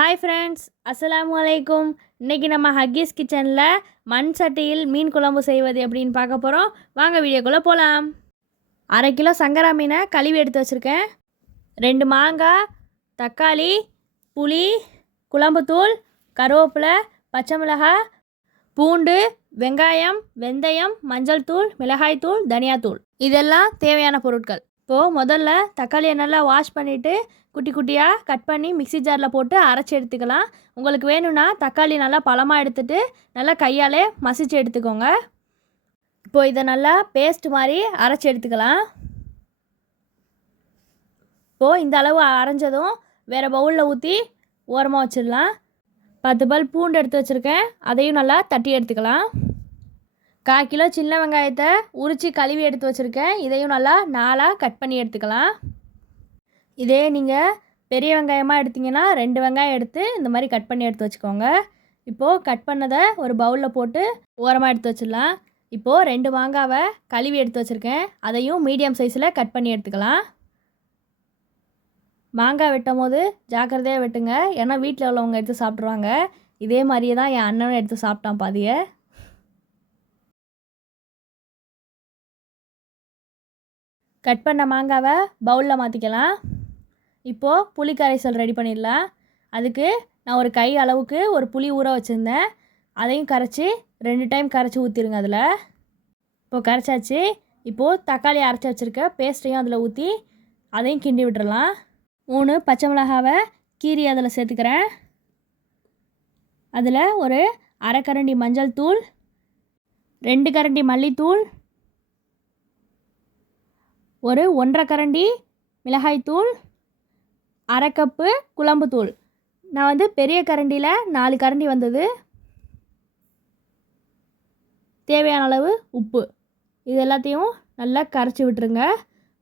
Hi friends அஸ்லாம் அலைக்கும் இன்றைக்கி நம்ம ஹக்கீஸ் கிச்சனில் மண் சட்டியில் மீன் குழம்பு செய்வது எப்படின்னு பார்க்க போகிறோம் வாங்க வீடியோக்குள்ளே போகலாம் அரை கிலோ சங்கரா மீனை கழுவி எடுத்து வச்சுருக்கேன். ரெண்டு மாங்காய் தக்காளி புளி குழம்புத்தூள் கருவேப்பிலை பச்சை மிளகாய் பூண்டு வெங்காயம் வெந்தயம் மஞ்சள் தூள் மிளகாய்த்தூள் தனியாத்தூள் இதெல்லாம் தேவையான பொருட்கள். இப்போது முதல்ல தக்காளியை நல்லா வாஷ் பண்ணிவிட்டு குட்டி குட்டியாக கட் பண்ணி மிக்ஸி ஜாரில் போட்டு அரைச்சி எடுத்துக்கலாம். உங்களுக்கு வேணும்னா தக்காளி நல்லா பழமாக எடுத்துட்டு நல்லா கையாலே மசிச்சு எடுத்துக்கோங்க. இப்போ இதை நல்லா பேஸ்ட் மாதிரி அரைச்சி எடுத்துக்கலாம். இப்போது இந்த அளவு அரைஞ்சதும் வேறு பவுலில் ஊற்றி ஓரமாக வச்சிடலாம். பத்து பல் பூண்டு எடுத்து வச்சுருக்கேன். அதையும் நல்லா தட்டி எடுத்துக்கலாம். கால் கிலோ சின்ன வெங்காயத்தை உரித்து கழுவி எடுத்து வச்சுருக்கேன். இதையும் நல்லா நாலாக கட் பண்ணி எடுத்துக்கலாம். இதே நீங்கள் பெரிய வெங்காயமாக எடுத்திங்கன்னா ரெண்டு வெங்காயம் எடுத்து இந்த மாதிரி கட் பண்ணி எடுத்து வச்சுக்கோங்க. இப்போது கட் பண்ணதை ஒரு பவுலில் போட்டு ஓரமாக எடுத்து வச்சிடலாம். இப்போது ரெண்டு மாங்காவை கழுவி எடுத்து வச்சுருக்கேன். அதையும் மீடியம் சைஸில் கட் பண்ணி எடுத்துக்கலாம். மாங்காய் வெட்டும் போது ஜாக்கிரதையாக வெட்டுங்க. ஏன்னா வீட்டில் உள்ளவங்க எடுத்து சாப்பிட்ருவாங்க இதே மாதிரியே தான் என் அண்ணனும் எடுத்து சாப்பிட்டான் பாதியை. கட் பண்ண மாங்காவை பவுலில் மாற்றிக்கலாம் இப்போது புளி கரைசல் ரெடி பண்ணிடலாம். அதுக்கு நான் ஒரு கை அளவுக்கு ஒரு புளி ஊற வச்சுருந்தேன். அதையும் கரைச்சி ரெண்டு டைம் கரைச்சி ஊற்றிடுங்க அதில். இப்போது கரைச்சாச்சு. இப்போது தக்காளி அரைச்சி வச்சுருக்க பேஸ்ட்டையும் அதில் ஊற்றி அதையும் கிண்டி விட்டுறலாம். மூணு பச்சை மிளகாவை கீரி அதில் சேர்த்துக்கிறேன். அதில் ஒரு அரை கரண்டி மஞ்சள் தூள் ரெண்டு கரண்டி மல்லித்தூள் ஒரு ஒன்றரை கரண்டி மிளகாய்த்தூள் அரை கப்பு குழம்புத்தூள் நான் வந்து பெரிய கரண்டியில் நாலு கரண்டி வந்தது. தேவையான அளவு உப்பு. இது எல்லாத்தையும் நல்லா கரைச்சி விட்டுருங்க.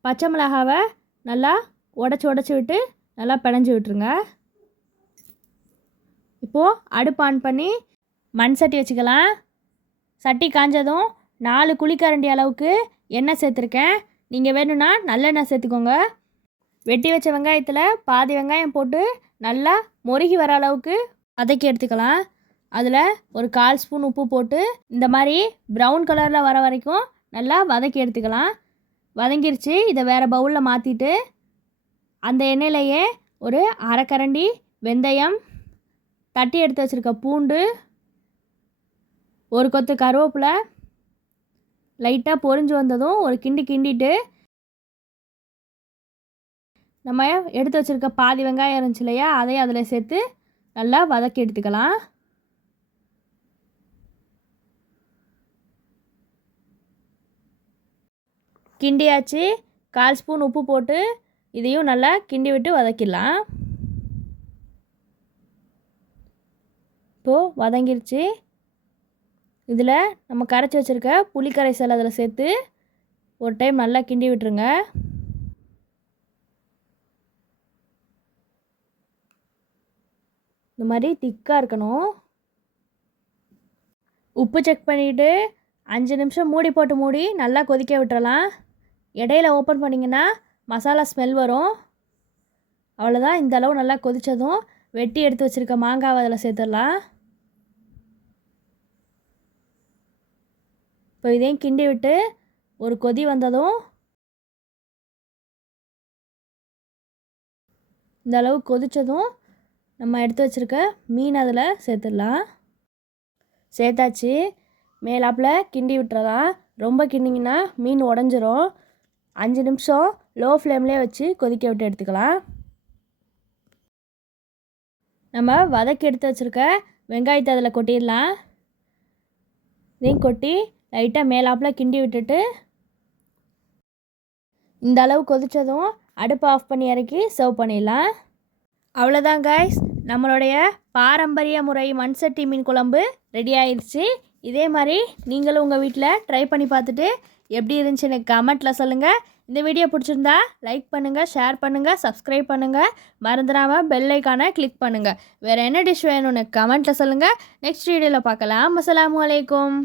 பச்சை மிளகாவை நல்லா உடச்சி உடச்சி விட்டு நல்லா பிணைஞ்சி விட்டுருங்க. இப்போது அடுப்பு ஆன் பண்ணி மண் சட்டி வச்சுக்கலாம். சட்டி காஞ்சதும் நாலு குழிக்கரண்டி அளவுக்கு எண்ணெய் சேர்த்துருக்கேன். நீங்கள் வேணும்னா நல்லெண்ணெய் சேர்த்துக்கோங்க. வெட்டி வச்ச வெங்காயத்தில் பாதி வெங்காயம் போட்டு நல்லா முருகி வர அளவுக்கு வதக்கி எடுத்துக்கலாம். அதில் ஒரு கால் ஸ்பூன் உப்பு போட்டு இந்த மாதிரி ப்ரௌன் கலரில் வர வரைக்கும் நல்லா வதக்கி எடுத்துக்கலாம். வதங்கிருச்சு இதை வேறு பவுலில் மாற்றிட்டு அந்த எண்ணெயிலையே ஒரு அரைக்கரண்டி வெந்தயம் தட்டி எடுத்து வச்சுருக்க பூண்டு ஒரு கொத்து கருவேப்பிலை லைட்டாக பொரிஞ்சு வந்ததும் ஒரு கிண்டி கிண்டிட்டு நம்ம எடுத்து வச்சுருக்க பாதி வெங்காயம் இருந்துச்சு இல்லையா? அதையும் அதில் சேர்த்து நல்லா வதக்கி எடுத்துக்கலாம். கிண்டியாச்சு. கால் ஸ்பூன் உப்பு போட்டு இதையும் நல்லா கிண்டி விட்டு வதக்கிடலாம். இப்போது வதங்கிருச்சு. இதில் நம்ம கரைச்சி வச்சுருக்க புளி கரைசல் அதில் சேர்த்து ஒரு டைம் நல்லா கிண்டி விட்டுருங்க. இந்த மாதிரி திக்காக இருக்கணும். உப்பு செக் பண்ணிவிட்டு அஞ்சு நிமிஷம் மூடி போட்டு மூடி நல்லா கொதிக்க விட்டுறலாம். இடையில ஓப்பன் பண்ணிங்கன்னா மசாலா ஸ்மெல் வரும். அவ்வளோதான் இந்த அளவு நல்லா கொதித்ததும் வெட்டி எடுத்து வச்சுருக்க மாங்காவை அதில் சேர்த்துடலாம். இப்போ இதையும் கிண்டி விட்டு ஒரு கொதி வந்ததும் இந்த அளவு கொதித்ததும் நம்ம எடுத்து வச்சுருக்க மீன் அதில் சேர்த்துடலாம். சேர்த்தாச்சு. மேலாப்பில் கிண்டி விட்டுறலாம். ரொம்ப கிண்டிங்கன்னா மீன் உடஞ்சிரும். அஞ்சு நிமிஷம் லோ ஃப்ளேம்லேயே வச்சு கொதிக்க விட்டு எடுத்துக்கலாம். நம்ம வதக்கி எடுத்து வச்சுருக்க வெங்காயத்தை அதில் கொட்டிடலாம். இதையும் கொட்டி லைட்டாக மேலாப்பில் கிண்டி விட்டுட்டு இந்த அளவு கொதித்ததும் அடுப்பு ஆஃப் பண்ணி இறக்கி சர்வ் பண்ணிடலாம். அவ்வளோதான் காய்ஸ் நம்மளுடைய பாரம்பரிய முறை மண் சட்டி மீன் குழம்பு ரெடி ஆயிடுச்சு. இதே மாதிரி நீங்களும் உங்கள் வீட்டில் ட்ரை பண்ணி பார்த்துட்டு எப்படி இருந்துச்சு எனக்கு கமெண்ட்டில் சொல்லுங்கள் இந்த வீடியோ பிடிச்சிருந்தா லைக் பண்ணுங்கள் ஷேர் பண்ணுங்கள் சப்ஸ்கிரைப் பண்ணுங்கள் மறந்துடாமல் பெல் ஐக்கானை கிளிக் பண்ணுங்கள் வேறு என்ன டிஷ் வேணும்னு கமெண்ட்டில் சொல்லுங்கள் நெக்ஸ்ட் வீடியோவில் பார்க்கலாம். அஸ்ஸலாமு அலைக்கும்.